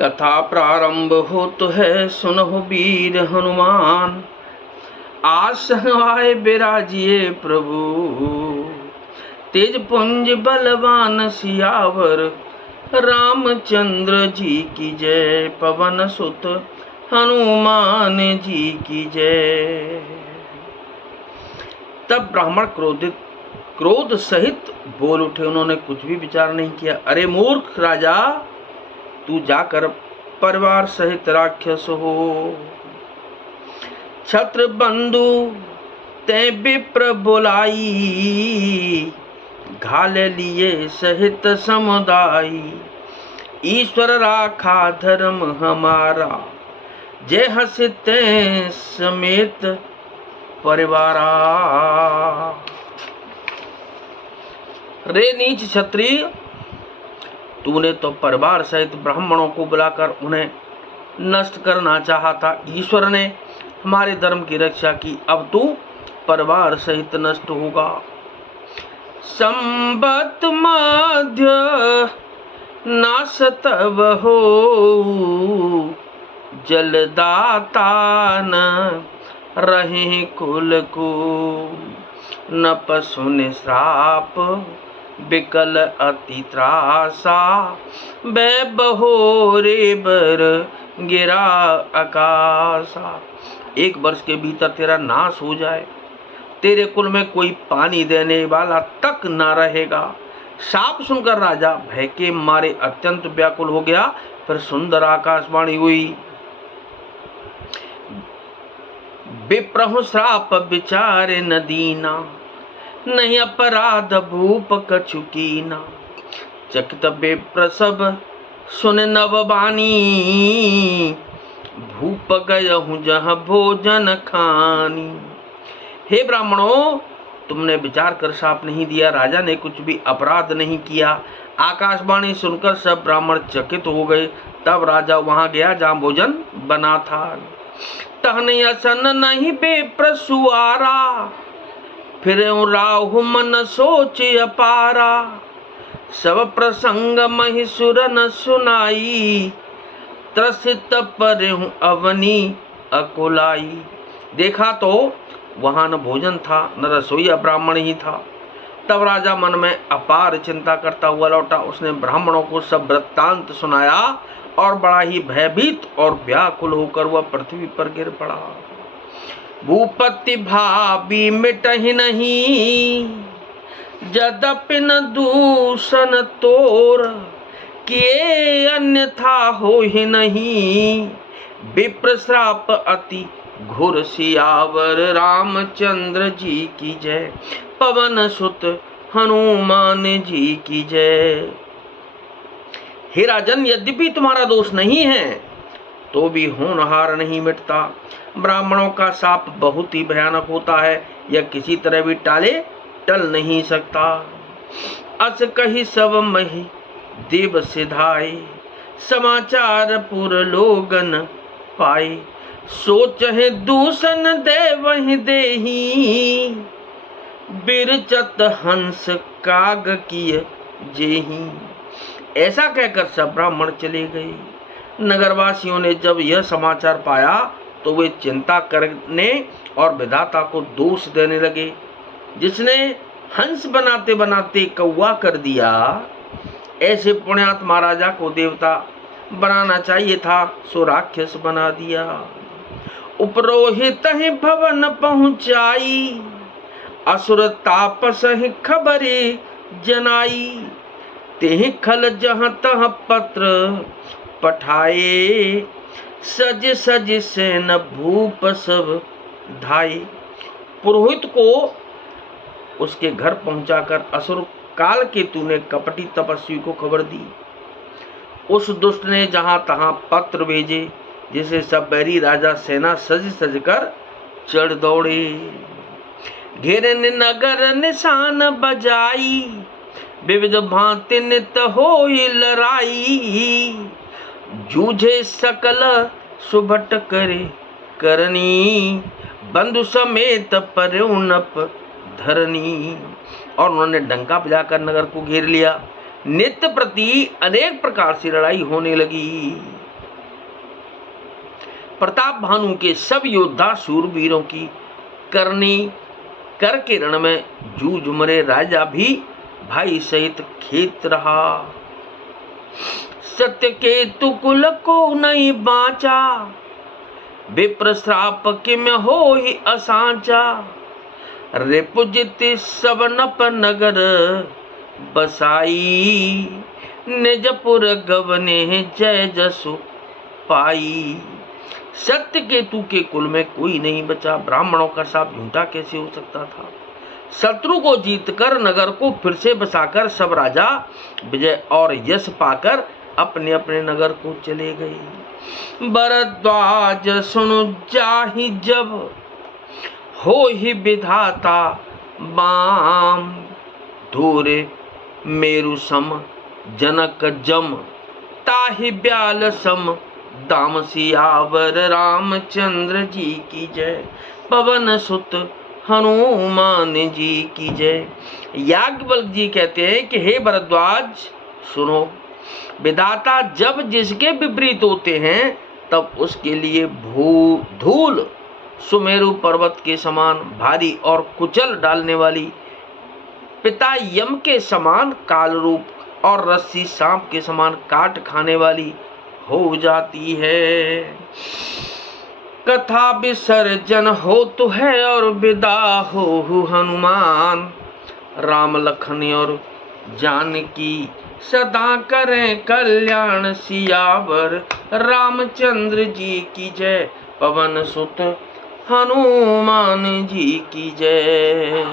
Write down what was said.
कथा प्रारंभ होत है, सुनहु वीर हनुमान। आसन आए बिराजिए प्रभु, तेज पुंज बलवान सियावर। रामचंद्र जी की जय, पवन सुत हनुमान जी की जय। तब ब्राह्मण क्रोध सहित बोल उठे। उन्होंने कुछ भी विचार नहीं किया। अरे मूर्ख राजा, तू जाकर परिवार सहित राक्षस हो। छत्र बंधु ते विप्र बुलाई, घाल लिए सहित समुदाय। ईश्वर राखा धर्म हमारा, जय हंसते समेत परिवारा। रे नीच क्षत्रिय, तूने तो परिवार सहित ब्राह्मणों को बुलाकर उन्हें नष्ट करना चाहा था। ईश्वर ने हमारे धर्म की रक्षा की, अब तू परिवार सहित नष्ट होगा। संबत मध्य नाश तब हो, जलदाता न रहे कुल को। न पशु ने श्राप बिकल अति त्रासा, बै बहोरे बर गिरा आकाशा। एक वर्ष के भीतर तेरा नाश हो जाए, तेरे कुल में कोई पानी देने वाला तक न रहेगा। साप सुनकर राजा भय के मारे अत्यंत व्याकुल हो गया। फिर सुंदर आकाशवाणी हुई। विप्रहु श्राप विचारे न दीना, नहीं अपराध भूप कछु कीना। चकित विप्र सब सुन नवबानी, भूप गयहु जहाँ भोजन खानी। हे ब्राह्मणों, तुमने विचार कर शाप नहीं दिया, राजा ने कुछ भी अपराध नहीं किया। आकाशवाणी सुनकर सब ब्राह्मण चकित हो गए। तब राजा वहां गया जहाँ भोजन बना था। तहन असन नहीं विप्र सुआरा, फिर राहु मन सोच अपारा। सब प्रसंग महिसुर न सुनाई, त्रसित पर अवनी अकुलाई। देखा तो वहां न भोजन था, न रसोईया ब्राह्मण ही था। तब राजा मन में अपार चिंता करता हुआ लौटा। उसने ब्राह्मणों को सब वृत्तांत सुनाया और बड़ा ही भयभीत और व्याकुल होकर वह पृथ्वी पर गिर पड़ा। भूपति भावी मिटहि नहीं, यद्यपि न दूषण तोर। किए अन्यथा होहि नहीं, विप्र श्राप अति घोर सियावर। रामचंद्र जी की जय, पवन सुत हनुमान जी की जय। हे राजन, यद्यपि तुम्हारा दोष नहीं है तो भी होनहार नहीं मिटता। ब्राह्मणों का शाप बहुत ही भयानक होता है, यह किसी तरह भी टल नहीं सकता। अस कही सब मही देव सिधाए, समाचार पुर लोगन पाए। सोच है दूषण देवहि देही, बिरचत हंस काग किय जेही। ऐसा कहकर सब ब्राह्मण चले गए। नगरवासियों ने जब यह समाचार पाया तो वे चिंता करने और विधाता को दोष देने लगे। जिसने हंस बनाते बनाते कौवा कर दिया, ऐसे पुण्यात्मा राजा को देवता बनाना चाहिए था, सो राक्षस बना दिया। उपरोहित ही भवन पहुंचाई, असुर तापस ही खबरे जनाई। तेहि खल जहाँ तहाँ पत्र पठाए, सज सज से न भूप सब धाये। पुरोहित को उसके घर पहुंचाकर असुर काल केतु ने कपटी तपस्वी को खबर दी। उस दुष्ट ने जहां तहां पत्र भेजे, जिसे सब बैरी राजा सेना सज सज कर चढ़ दौड़े। घेरे नगर निशान बजाई, विविध भांति नित होई लड़ाई। जूझे सकल सुभट करे करनी, बंधु समेत पर्युनप धरनी। और उन्होंने डंका बजाकर नगर को घेर लिया। नित्य प्रति अनेक प्रकार से लड़ाई होने लगी। प्रताप भानु के सब योद्धा शूरवीरों की करनी करके रण में जूझ मरे। राजा भी भाई सहित खेत रहा। सत्य केतु कुल को नहीं बाचा, विप्र श्राप किम हो ही असांचा। रिपुजित सब नप नगर बसाई, निजपुर गवने जय जसु पाई। सत्य केतु के कुल में कोई नहीं बचा। ब्राह्मणों का शाप झूठा कैसे हो सकता था। शत्रु को जीतकर नगर को फिर से बसाकर सब राजा विजय और यश पाकर अपने अपने नगर को चले गए। भरद्वाज सुनो जाहि जब, हो ही विधाता बाम। धूरे मेरु सम जनक जम, ताहि ब्याल सम दाम। सियावर रामचंद्र जी की जय, पवन सुत हनुमान जी की जय। याज्ञवल्क्य जी कहते हैं कि हे भरद्वाज सुनो, विधाता जब जिसके विपरीत होते हैं तब उसके लिए धूल सुमेरु पर्वत के समान भारी और कुचल डालने वाली, पिता यम के समान काल रूप और रस्सी सांप के समान काट खाने वाली हो जाती है। कथा विसर्जन हो तो है और विदा हो हनुमान। राम लखन और जानकी सदा करें कल्याण। सियावर रामचंद्र जी की जय, पवन सुत हनुमान जी की जय।